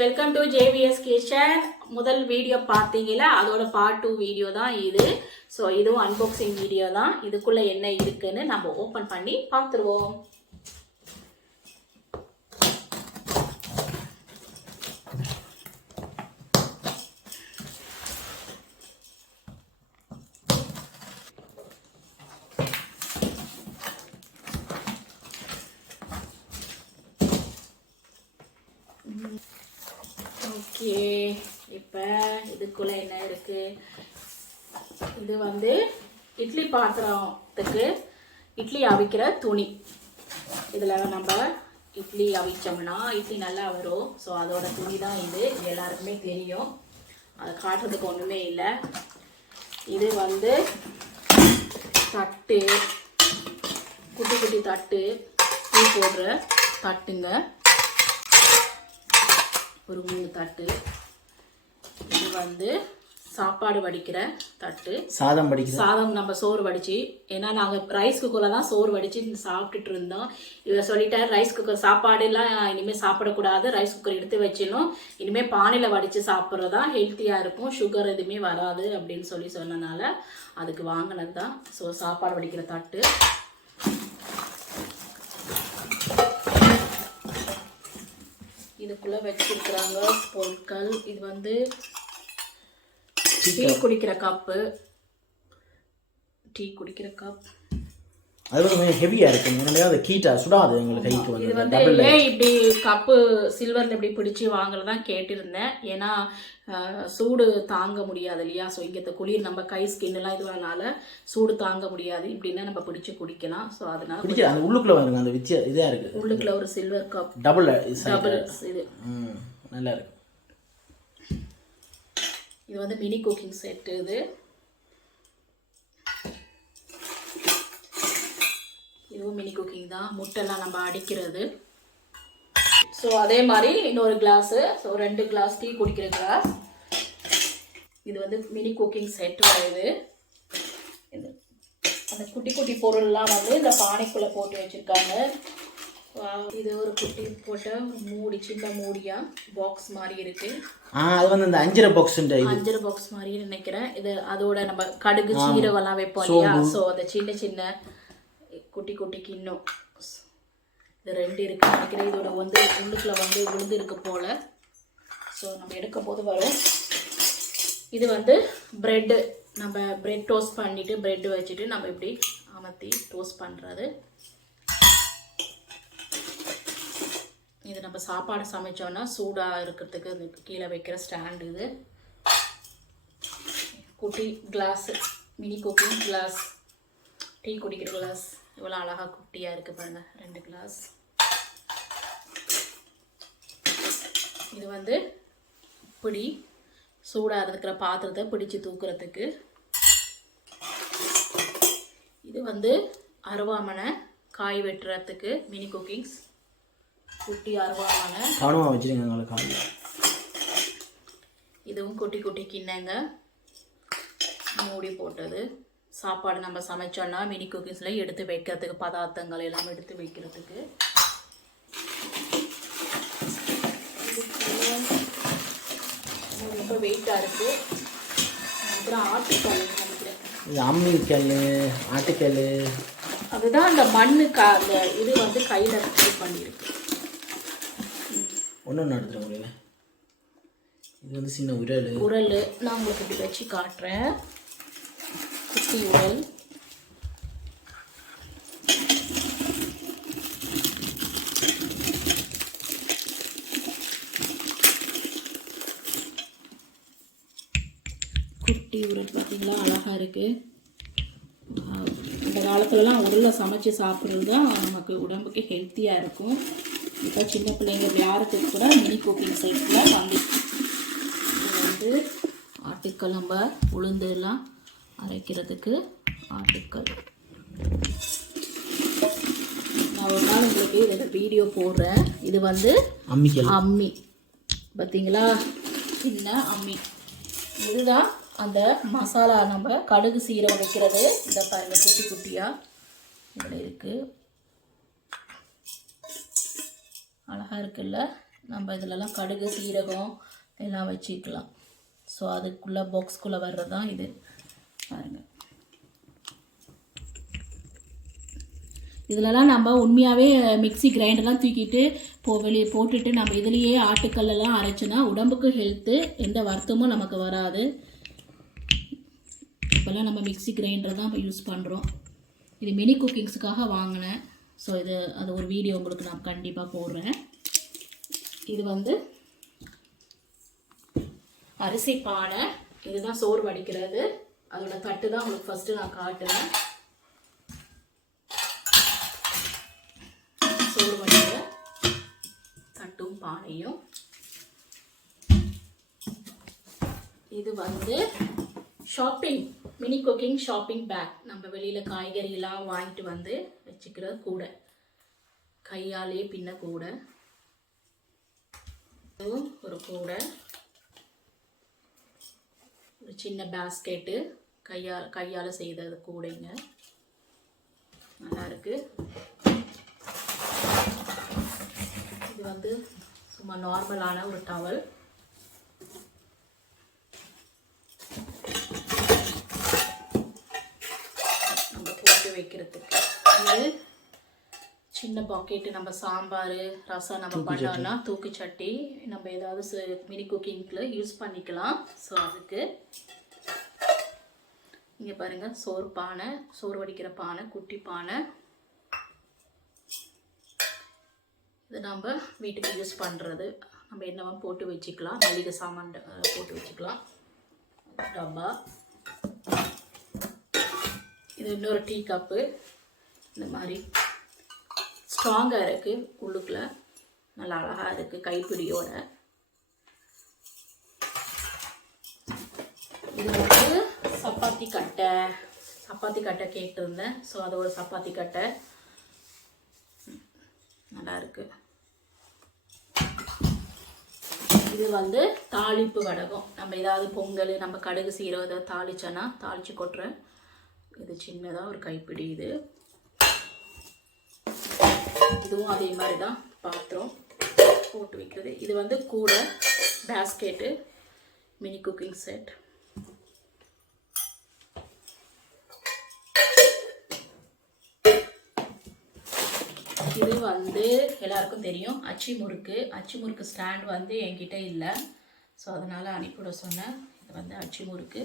Welcome to JVAS kitchen. முதல் video பார்த்தீங்களா, அதோட பார்ட் 2 வீடியோ தான் இது. ஸோ இதுவும் அன்பாக்சிங் வீடியோ தான். இதுக்குள்ள என்ன இருக்குன்னு நம்ம ஓப்பன் பண்ணி பார்த்துருவோம். ஓகே, இப்போ இதுக்குள்ளே என்ன இருக்குது? இது வந்து இட்லி பாத்திரத்துக்கு இட்லி அவிக்கிற துணி. இதில் நம்ம இட்லி அவிச்சோம்னா இட்லி நல்லா வரும். ஸோ அதோட துணி தான் இது. இது எல்லாருக்குமே தெரியும், அதை காட்டுறதுக்கு ஒன்றுமே இல்லை. இது வந்து தட்டு, குட்டி குட்டி தட்டு, டீ போடுற தட்டுங்க. ஒரு 3 தட்டு. இது வந்து சாப்பாடு வடிக்கிற தட்டு, சாதம் நம்ம சோறு வடிச்சு. ஏன்னா நாங்கள் ரைஸ் குக்கரில் தான் சோறு வடித்து சாப்பிட்டுட்டு இருந்தோம். இவர் சொல்லிட்டார், ரைஸ் குக்கர் சாப்பாடுலாம் இனிமேல் சாப்பிடக்கூடாது, ரைஸ் குக்கர் எடுத்து வச்சிடணும், இனிமேல் பானையில் வடித்து சாப்பிட்றது தான் ஹெல்த்தியாக இருக்கும், சுகர் எதுவுமே வராது அப்படின்னு சொன்னனால அதுக்கு வாங்கினது தான். ஸோ சாப்பாடு வடிக்கிற தட்டு. இதுக்குள்ளே வச்சிருக்கிறாங்க பொருட்கள். இது வந்து டீ குடிக்கிற கப்பு, டீ குடிக்கிற கப். அது கொஞ்சம் ஹெவியாக இருக்கும், முன்னாடியே அது ஹீட்டா சுடாது எங்களுக்கு கைக்கு வந்து. இது வந்து ஏன் இப்படி கப்பு சில்வரில் இப்படி பிடிச்சி வாங்குறதான் கேட்டிருந்தேன். ஏன்னா சூடு தாங்க முடியாது இல்லையா. ஸோ இங்கே குளிர் நம்ம கை ஸ்கின்லாம் இதுவானால சூடு தாங்க முடியாது, இப்படின்னா நம்ம பிடிச்சி குடிக்கலாம். ஸோ அதனால பிடிச்சி அந்த உள்ளுக்குள்ள வந்துங்க, அந்த வித்தியா இதாக இருக்குது. உள்ளுக்குள்ள ஒரு சில்வர் கப், டபுள் இது நல்லா இருக்கு. இது வந்து மினி குக்கிங் செட்டு. இதுவும் மினி குக்கிங் தான், முட்டைலாம் நம்ம அடிக்கிறது. ஸோ அதே மாதிரி இன்னொரு கிளாஸு, ஸோ 2 கிளாஸ் டீ குடிக்கிற கிளாஸ். இது வந்து மினி குக்கிங் செட் வருது. அந்த குட்டி குட்டி பொருள்லாம் வந்து இந்த பானைக்குள்ளே போட்டு வச்சுருக்காங்க. இது ஒரு குட்டி போட்ட மூடி, சின்ன மூடியா பாக்ஸ் மாதிரி இருக்குது. அது வந்து அந்த அஞ்சரை பாக்ஸ் மாதிரி நினைக்கிறேன். இது அதோட நம்ம கடுகு சீரகம்லாம் வைப்போம் இல்லையா. ஸோ அந்த சின்ன சின்ன குட்டி குட்டி கிண்ணம் இது 2 இருக்குது நினைக்கிறேன். இதோட வந்து உள்ளுக்குள்ள வந்து விழுந்து இருக்கு போல். ஸோ நம்ம எடுக்கும் போது வரும். இது வந்து ப்ரெட்டு, நம்ம ப்ரெட் டோஸ்ட் பண்ணிவிட்டு ப்ரெட்டு வச்சுட்டு நம்ம இப்படி அமர்த்தி டோஸ்ட் பண்ணுறது. இது நம்ம சாப்பாடு சமைச்சோன்னா சூடாக இருக்கிறதுக்கு கீழே வைக்கிற ஸ்டாண்டு. இது குட்டி glass, mini cooking glass, tea குடிக்கிற கிளாஸ். இவ்வளோ அழகாக குட்டியாக இருக்குது பாருங்கள், 2 கிளாஸ். இது வந்து பிடி, சூடாக இருக்கிற பாத்திரத்தை பிடிச்சி தூக்குறதுக்கு. இது வந்து அருவாமனை, காய் வெட்டுறதுக்கு மினி குக்கிங்ஸ், குட்டி அருவாமனை. இதுவும் குட்டி குட்டி கிண்ணங்க, மூடி போட்டது. சாப்பாடு நம்ம சமைச்சோன்னா மினி குக்கிங்ஸில் எடுத்து வைக்கிறதுக்கு, பதார்த்தங்கள் எல்லாம் எடுத்து வைக்கிறதுக்கு. ரொம்ப வெயிட்டாக இருக்குது. அப்புறம் ஆட்டுக்கல் நினைக்கிறேன், அம்மிக்கல், ஆட்டுக்கல். அதுதான் அந்த மண்ணுக்கு அந்த இது வந்து கையில் இது பண்ணியிருக்கு. ஒன்று எடுத்துகிற முடியல. இது வந்து சின்ன உரல். நான் உங்களுக்கு இப்படி வச்சு காட்டுறேன். குட்டி உரல். குட்டி உரல் பார்த்தீங்களா, அழகாக இருக்குது. இந்த காலத்துலலாம் உரலில் சமைச்சு சாப்பிட்றது தான் நமக்கு உடம்புக்கு ஹெல்த்தியாக இருக்கும். இப்போ சின்ன பிள்ளைங்க விளையாடுறதுக்கு கூட மினி குக்கிங் சைட்டில் வந்து இது வந்து ஆட்டுக்கல், நம்ம உளுந்தெல்லாம் அரைக்கிறதுக்கு ஆட்டுக்கல். நான் ஒரு நாள் உங்களுக்கு இதில் வீடியோ போடுறேன். இது வந்து அம்மி பார்த்தீங்களா, சின்ன அம்மி. இதுதான் அந்த மசாலா, நம்ம கடுகு சீரகம் வைக்கிறது. இந்த பாருங்க, குட்டி குட்டியாக இதில் இருக்குது, அழகாக இருக்குல்ல. நம்ம இதிலலாம் கடுகு சீரகம் எல்லாம் வச்சுக்கலாம். ஸோ அதுக்குள்ளே பாக்ஸ்குள்ளே வர்றது தான் இது பாருங்கள். இதிலலாம் நம்ம உண்மையாகவே மிக்ஸி கிரைண்டர்லாம் தூக்கிட்டு வெளியே போட்டுட்டு நம்ம இதுலேயே ஆட்டுக்கல்லாம் அரைச்சோன்னா உடம்புக்கு ஹெல்த்து, எந்த வருத்தமும் நமக்கு வராது. இப்போல்லாம் நம்ம மிக்ஸி கிரைண்டர் தான் இப்போ யூஸ் பண்ணுறோம். இது மினி குக்கிங்ஸுக்காக வாங்கினேன். ஸோ அது ஒரு வீடியோ உங்களுக்கு நான் கண்டிப்பாக போடுறேன். இது வந்து அரிசி பானை, இதுதான் சோறு வடிக்கிறது. அதோட தட்டு தான் உங்களுக்கு ஃபஸ்ட்டு நான் காட்டுறேன். சோறு வடிக்கிற தட்டும் பானையும். இது வந்து shopping mini cooking shopping back. நம்ம வெளியில் காய்கறியெல்லாம் வாங்கிட்டு வந்து வச்சுக்கிற கூடை, கையாலே பின்ன கூடை. ஒரு கூடை, ஒரு சின்ன பேஸ்கெட்டு, கையால் செய்தது கூடைங்க, நல்லா இருக்கு. இது வந்து சும்மா நார்மலான ஒரு டவல். நம்ம போட்டு வைக்கிறதுக்கு. இது சின்ன பாக்கெட்டு, நம்ம சாம்பார் ரசம் நம்ம பண்ணோம்னா தூக்கு சட்டி நம்ம ஏதாவது மினி குக்கிங்கில் யூஸ் பண்ணிக்கலாம். ஸோ அதுக்கு இங்கே பாருங்கள், சோறு பானை, சோறு வடிக்கிற பானை, குட்டி பானை. இது நம்ம வீட்டுக்கு யூஸ் பண்ணுறது. நம்ம என்னவா போட்டு வச்சுக்கலாம், மளிகை சாமான் போட்டு வச்சுக்கலாம். டப்பா. இது இன்னொரு டீ கப்பு. இந்த மாதிரி ஸ்ட்ராங்காக இருக்குது, உள்ளுக்குள்ள நல்லா அழகாக இருக்குது கைப்பிடியோட. இது வந்து சப்பாத்தி கட்டை கேட்டிருந்தேன். ஸோ அது ஒரு சப்பாத்தி கட்டை நல்லா இருக்கு. இது வந்து தாளிப்பு வடகம். நம்ம ஏதாவது பொங்கல், நம்ம கடுகு சீரகம் ஏதாவது தாளிச்சோன்னா தாளித்து கொட்டுறேன். இது சின்னதாக ஒரு கைப்பிடி. இதுவும் அதே மாதிரி தான் பாத்திரம் போட்டு வைக்கிறது. இது வந்து கூடை, பேஸ்கெட்டு, மினி குக்கிங் செட். இது வந்து எல்லாருக்கும் தெரியும், அச்சு முறுக்கு ஸ்டாண்ட் வந்து என்கிட்ட இல்லை. ஸோ அதனால் அனுப்பிவிட சொன்னேன். இது வந்து அச்சு முறுக்கு.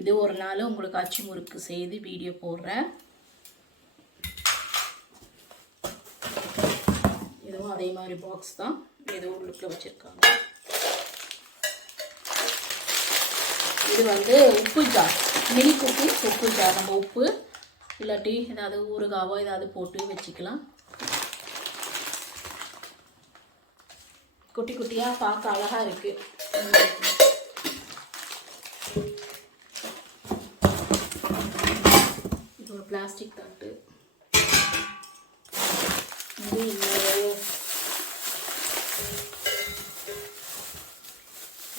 இது ஒரு நாள் உங்களுக்கு அச்சு முறுக்கு செய்து வீடியோ போடுறேன். இதுவும் அதே மாதிரி பாக்ஸ் தான், ஏதோ உள்ளுக்குள்ள வச்சுருக்காங்க. இது வந்து உப்பு ஜார், மினி குக்கிங் உப்பு ஜார். நம்ம உப்பு இல்லாட்டி ஏதாவது ஊறுகாவோ ஏதாவது போட்டு வச்சுக்கலாம். குட்டி குட்டியாக பார்க்க அழகாக இருக்குது. இது ஒரு பிளாஸ்டிக் தட்டு.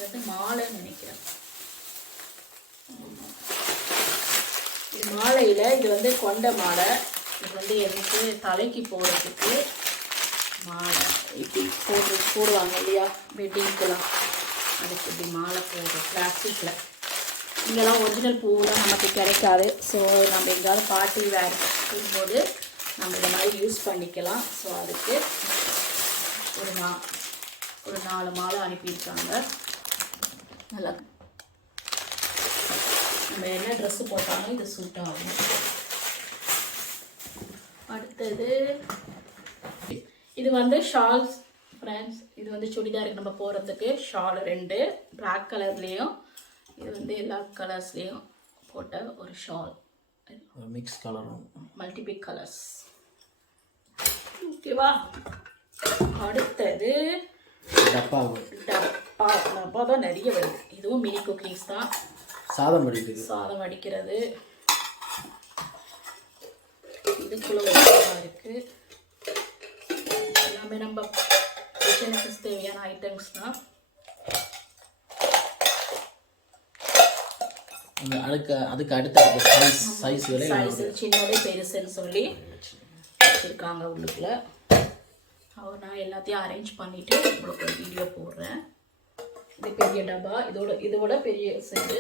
இது மாலைன்னு நினைக்கிறேன். இது மாலையில் இது வந்து கொண்ட மாலை. இது வந்து எனக்கு தலைக்கு போடுறதுக்கு மாலை இப்படி போடுவாங்க இல்லையா, வெட்டிங்கெல்லாம். அதுக்கு இப்படி மாலை போடுறோம் பிளாஸ்டிக்கில். இங்கெல்லாம் ஒரிஜினல் பூவெலாம் நமக்கு கிடைக்காது. ஸோ நம்ம எங்கேயாவது பார்ட்டி வேர் போகும்போது நம்ம இந்த மாதிரி யூஸ் பண்ணிக்கலாம். ஸோ அதுக்கு ஒரு 4 மாலை அனுப்பியிருக்காங்க. நல்லா நம்ம என்ன ட்ரெஸ்ஸு போட்டாலும் இது சூட் ஆகும். அடுத்தது இது வந்து ஷால்ஸ் ஃப்ரெண்ட்ஸ். இது வந்து சுடிதாருக்கு நம்ம போகிறதுக்கு ஷால் 2 பிளாக் கலர்லேயும், இது வந்து எல்லா கலர்ஸ்லேயும் போட்ட ஒரு ஷால். மிக்ஸ் கலரும் மல்டிபிள் கலர்ஸ். ஓகேவா? அடுத்தது டப்பா தான் நிறைய வருது. இதுவும் மினி குக்கிங்ஸ் தான். சாதம் வடிக்கிறது. இதுக்குள்ள இருக்குது. எல்லாமே நம்ம கிச்சனுக்கு தேவையான ஐட்டம்ஸ் தான். அதுக்கு அடுத்த சைஸ் சின்னது பெருசுன்னு சொல்லி வச்சுருக்காங்க உள்ளுக்குள்ள. நான் எல்லாத்தையும் அரேஞ்ச் பண்ணிவிட்டு உங்களுக்கு ஒரு வீடியோ போடுறேன். இது பெரிய டப்பா, இதோட பெரிய செட்டு.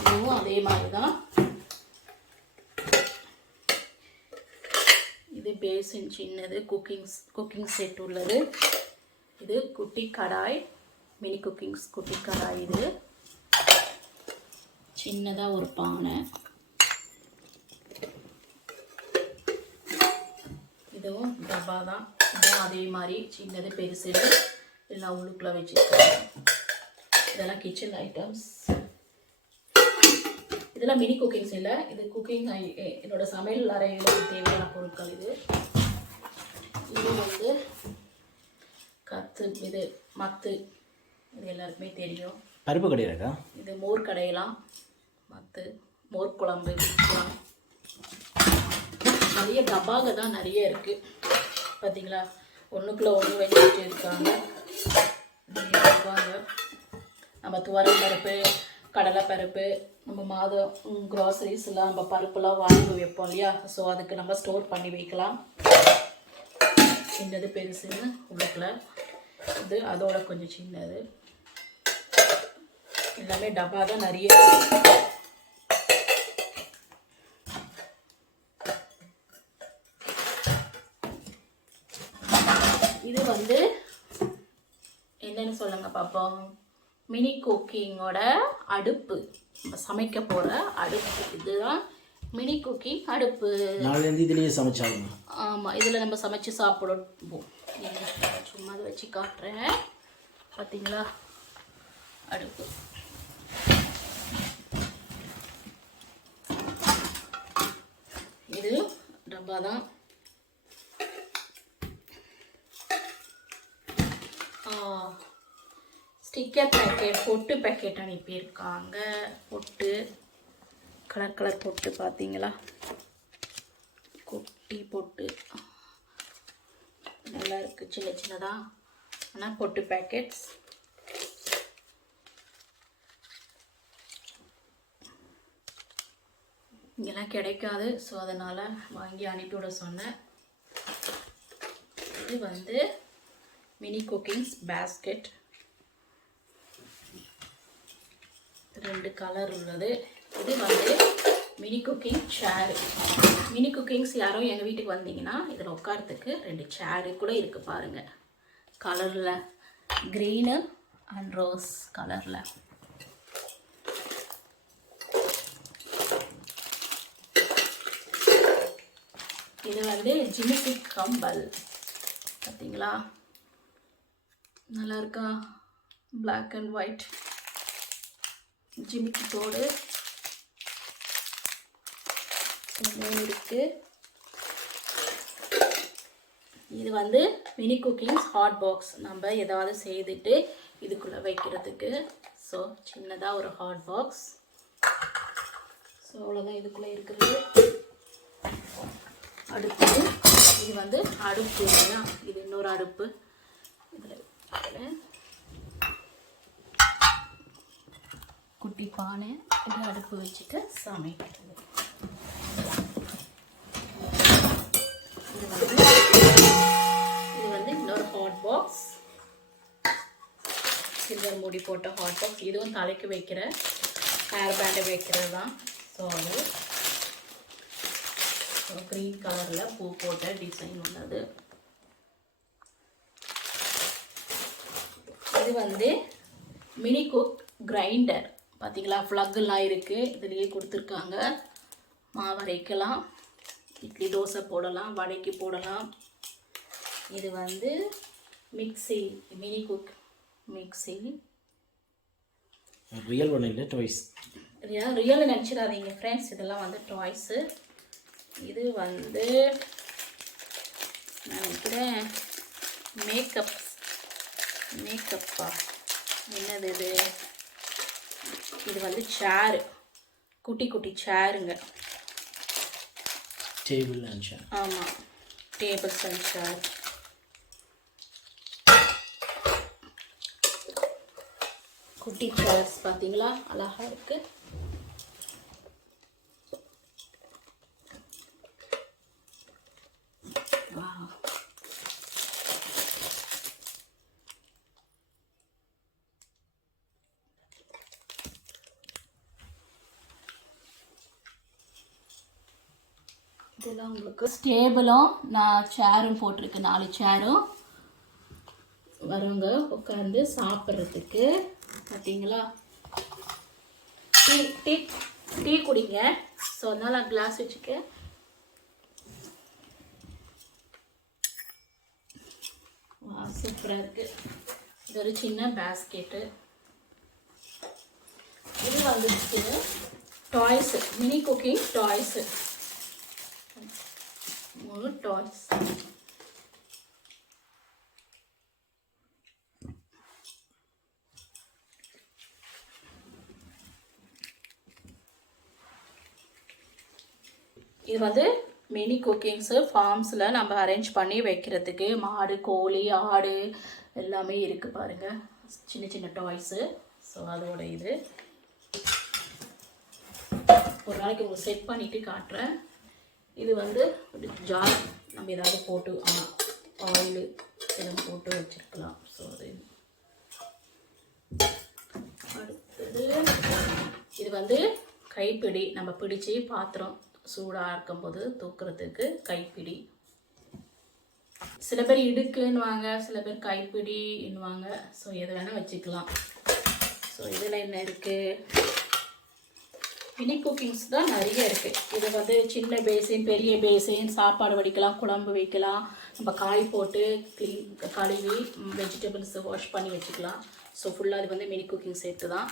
இதுவும் அதே மாதிரி தான். இது பேசின் சின்னது, குக்கிங் செட் உள்ளது. இது குட்டி கடாய், மினி குக்கிங்ஸ் குட்டி கடாய். இது சின்னதாக ஒரு பானை. இதுவும் டப்பா தான். இதுவும் அதே மாதிரி சின்னது பெருசு எல்லாம் உள்ளுக்குள்ளே வச்சுருக்காங்க. இதெல்லாம் கிச்சன் ஐட்டம்ஸ். இதெல்லாம் மினி குக்கிங்ஸ் இல்லை, இது குக்கிங் என்னோட சமையல் அறையில் தேவையான பொருட்கள். இது வந்து கத்து, இது மத்து, இது எல்லாருக்குமே தெரியும். பருப்பு கடையாக்கா. இது மோர் கடையெல்லாம், மத்து, மோர் குழம்பு வைக்கலாம். நிறைய டப்பாங்க தான் நிறைய இருக்குது பார்த்தீங்களா. ஒன்றுக்குள்ளே ஒன்று வச்சுட்டு இருக்காங்க. நம்ம துவரம் பருப்பு, கடலைப்பருப்பு, நம்ம மாதம் க்ராசரிஸ் எல்லாம் நம்ம பருப்புலாம் வாங்கி வைப்போம் இல்லையா. ஸோ அதுக்கு நம்ம ஸ்டோர் பண்ணி வைக்கலாம். சின்னது பெருசுன்னு உள்ளுக்குள்ள. இது அதோட கொஞ்சம் சின்னது. எல்லாமே டப்பா தான் நிறைய. இது வந்து என்னன்னு சொல்லுங்க பாப்போம். மினி குக்கிங்கோட அடுப்பு, நம்ம சமைக்க போகிற அடுப்பு. இதுதான் மினி குக்கிங் அடுப்பு. நாளையிலேருந்து இதுலேயே சமைச்சாங்க. ஆமாம், இதில் நம்ம சமைச்சு சாப்பிடுவோம். சும்மா அதை வச்சு காட்டுறேன். பார்த்தீங்களா அடுப்பு. இது டப்பா தான். ஸ்டிக்கர் பேக்கெட், பொட்டு பேக்கெட் அனுப்பியிருக்காங்க. பொட்டு, கலர் கலர் பொட்டு பார்த்தீங்களா. குட்டி பொட்டு நல்லா இருக்குது, சின்ன சின்னதாக. ஆனால் பொட்டு பேக்கெட்ஸ். இங்கெல்லாம் கிடைக்காது, ஸோ அதனால் வாங்கி அனுப்பிவிட சொன்னேன். இது வந்து மினி குக்கிங்ஸ் பேஸ்கெட். 2 கலர் உள்ளது. இது வந்து மினி குக்கிங் சேரு. மினி குக்கிங்ஸ் யாரும் எங்கள் வீட்டுக்கு வந்தீங்கன்னா இதில் உட்காரத்துக்கு 2 சேரு கூட இருக்குது பாருங்கள். கலரில் க்ரீனு அண்ட் ரோஸ் கலரில். இது வந்து ஜிமிட்டிக் கம்பல் பார்த்தீங்களா. நல்லா இருக்கா, பிளாக் அண்ட் ஒயிட் ஜிமிக்கி தோடு. இருக்கு. இது வந்து மினி குக்கிங்ஸ் ஹாட் பாக்ஸ். நம்ம ஏதாவது செய்துட்டு இதுக்குள்ளே வைக்கிறதுக்கு. ஸோ சின்னதாக ஒரு ஹாட் பாக்ஸ். ஸோ அவ்வளோதான் இதுக்குள்ளே இருக்கிறது. அடுத்தது இது வந்து அடுப்பு இல்லையா. இது இன்னொரு அடுப்பு. இதில் குட்டி பானை. இது அடுப்பு வச்சுட்டு சமைக்கிறது. இது வந்து இன்னொரு ஹாட் பாக்ஸ், சில்வர் மூடி போட்ட ஹாட் பாக்ஸ். இதுவும் தலைக்கு வைக்கிற ஹேர் பேண்டு வைக்கிறது தான். ஸோ அது க்ரீன் கலரில் பூ போட்ட டிசைன் உள்ளது. இது வந்து மினி குக் கிரைண்டர் பார்த்தீங்களா. ஃப்ளக்கெல்லாம் இருக்குது, இதுலேயே கொடுத்துருக்காங்க. மாவு அரைக்கலாம், இட்லி தோசை போடலாம், வடைக்கு போடலாம். இது வந்து mixie, mini cook mixie. Real ஒன்று இல்லை, டாய்ஸ். ரியல் நினச்சிடாதீங்க ஃப்ரெண்ட்ஸ், இதெல்லாம் வந்து டாய்ஸு. இது வந்து நான் நினைக்கிறேன் மேக்கப்பா என்னது இது. இது வந்து சேரு, குட்டி குட்டி சேருங்க. டேபிள் அண்ட் சேர். ஆமாம், டேபிள்ஸ் அண்ட் சேர். குட்டி சேர்ஸ் பார்த்தீங்களா, அழகாக இருக்குது. இதெல்லாம் உங்களுக்கு ஸ்டேபிளும் நான் சேரும் போட்டிருக்கேன் 4 சேரும் வரவங்க உட்காந்து சாப்பிட்றதுக்கு. பார்த்தீங்களா, டீ டீ டீ குடிங்க. ஸோ அதனால் நான் கிளாஸ் வச்சுக்கேன். சூப்பராக இருக்குது. இது ஒரு சின்ன பேஸ்கெட்டு. இது வந்துச்சு toys, mini cooking toys. 3 toys. இது வந்து மினி குக்கிங்ஸு ஃபார்ம்ஸில் நம்ம அரேஞ்ச் பண்ணி வைக்கிறதுக்கு. மாடு, கோழி, ஆடு எல்லாமே இருக்குது பாருங்கள், சின்ன சின்ன டாய்ஸு. ஸோ அதோட இது ஒரு நாளைக்கு உங்களுக்கு செட் பண்ணிவிட்டு காட்டுறேன். இது வந்து ஒரு ஜார், நம்ம ஏதாவது போட்டு ஆயிலு இதெல்லாம் போட்டு வச்சுருக்கலாம். ஸோ அது அடுத்தது இது வந்து கைப்பிடி, நம்ம பிடிச்சி பாத்திரம் சூடாக இருக்கும்போது தூக்குறதுக்கு கைப்பிடி. சில பேர் இடுக்குன்னுவாங்க, சில பேர் கைப்பிடின்னுவாங்க. ஸோ எது வேணால் வச்சுக்கலாம். ஸோ இதில் என்ன இருக்குது, மினி குக்கிங்ஸ் தான் நிறைய இருக்குது. இது வந்து சின்ன பேசின், பெரிய பேசின், சாப்பாடு வடிக்கலாம், குழம்பு வைக்கலாம், நம்ம காய் போட்டு கழுவி வெஜிடபிள்ஸ் வாஷ் பண்ணி வச்சுக்கலாம். ஸோ ஃபுல்லாக இது வந்து மினி குக்கிங் செட்டு தான்.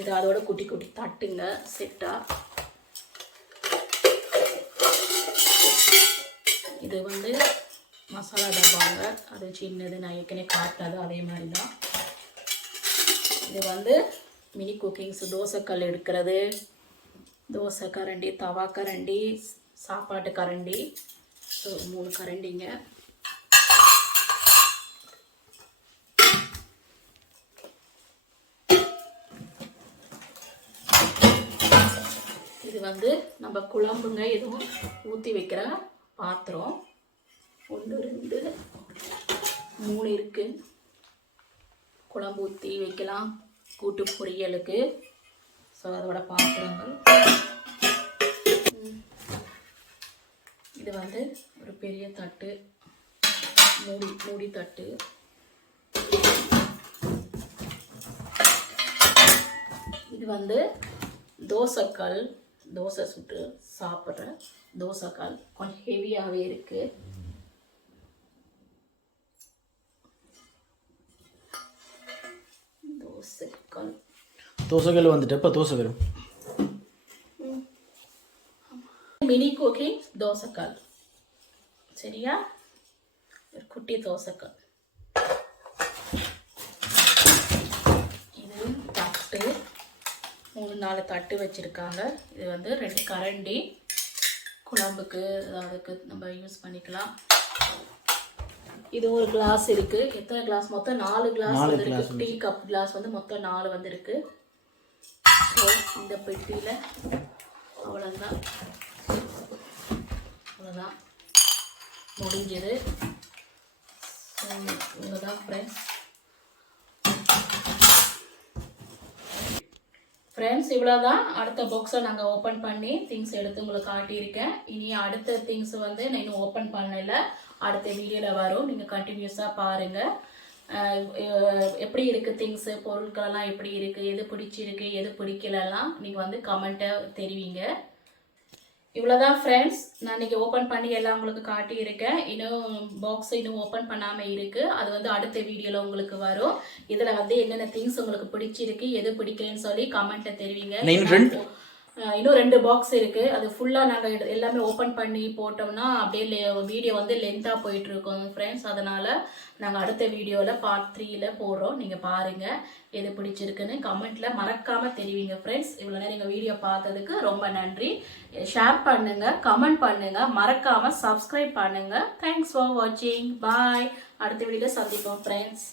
இது அதோட குட்டி குட்டி தட்டுங்க செட்டாக. இது வந்து மசாலா டப்பாங்க, அது சின்னது, நான் ஏற்கனவே காட்டினது அதே மாதிரி தான். இது வந்து மினி குக்கிங்ஸ், தோசைக்கல் எடுக்கிறது, தோசை கரண்டி, தவா கரண்டி, சாப்பாட்டு கரண்டி. ஸோ 3 கரண்டிங்க. இது வந்து நம்ம குழம்புங்க எதுவும் ஊற்றி வைக்கிற பாத்திரம். 1 2 3 இருக்குது. குழம்பு ஊற்றி வைக்கலாம், கூட்டு பொரியலுக்கு. ஸோ அதோட பாத்திரங்கள். இது வந்து ஒரு பெரிய தட்டு, மூடி தட்டு. இது வந்து தோசைக்கல், தோசை சுட்டு சாப்பிட்ற தோசைக்கல். கொஞ்சம் ஹெவியாகவே இருக்குது. தோசைக்கல் வந்துட்டு எப்போ தோசை வரும்? மினி குக்கிங் தோசைக்கல். சரியா, ஒரு குட்டி தோசைக்கல். இது தட்டு, 3-4 தட்டு வச்சுருக்காங்க. இது வந்து 2 கரண்டி, குழம்புக்கு அதுக்கு நம்ம யூஸ் பண்ணிக்கலாம். இது ஒரு கிளாஸ் இருக்குது. எத்தனை கிளாஸ்? மொத்தம் 4 கிளாஸ் வந்துருக்கு. டீ கப் கிளாஸ் வந்து மொத்தம் 4 வந்துருக்கு. ஸோ இந்த பெட்டியில் அவ்வளோதான் முடிஞ்சது. ஸோ இவ்வளோதான் ஃப்ரெண்ட்ஸ், இவ்வளோதான். அடுத்த பாக்ஸை நாங்கள் ஓப்பன் பண்ணி திங்ஸ் எடுத்து உங்களுக்கு காட்டியிருக்கேன். இனி அடுத்த திங்ஸ் வந்து நான் இன்னும் ஓப்பன் பண்ணலை, அடுத்த வீடியோவில் வரும். நீங்கள் கண்டினியூஸாக பாருங்கள். எப்படி இருக்குது திங்ஸு, பொருட்களெல்லாம் எப்படி இருக்குது, எது பிடிச்சிருக்கு, எது பிடிக்கலலாம் நீங்கள் வந்து கமெண்ட்டை தெரிவிங்க. இவ்வளோதான் ஃப்ரெண்ட்ஸ், நான் இன்றைக்கி ஓப்பன் பண்ணி எல்லாம் உங்களுக்கு காட்டியிருக்கேன். இன்னும் பாக்ஸ் இன்னும் ஓப்பன் பண்ணாமல் இருக்குது, அது வந்து அடுத்த வீடியோவில் உங்களுக்கு வரும். இதில் வந்து என்னென்ன திங்ஸ் உங்களுக்கு பிடிச்சிருக்கு, எது பிடிக்கலன்னு சொல்லி கமெண்ட்டை தெரிவிங்க. இன்னும் 2 பாக்ஸ் இருக்குது, அது ஃபுல்லாக நாங்கள் எல்லாமே ஓப்பன் பண்ணி போட்டோம்னா அப்படியே வீடியோ வந்து லென்த்தாக போயிட்டுருக்கோம் ஃப்ரெண்ட்ஸ். அதனால் நாங்கள் அடுத்த வீடியோவில் பார்ட் 3ல் போடுறோம். நீங்கள் பாருங்கள் எது பிடிச்சிருக்குன்னு கமெண்ட்டில் மறக்காமல் தெரிவிங்க ஃப்ரெண்ட்ஸ். இவ்வளோ நேரம் எங்கள் வீடியோ பார்த்ததுக்கு ரொம்ப நன்றி. ஷேர் பண்ணுங்கள், கமெண்ட் பண்ணுங்கள், மறக்காமல் சப்ஸ்கிரைப் பண்ணுங்கள். தேங்க்ஸ் ஃபார் வாட்சிங். பாய். அடுத்த வீடியோவில் சந்திப்போம் ஃப்ரெண்ட்ஸ்.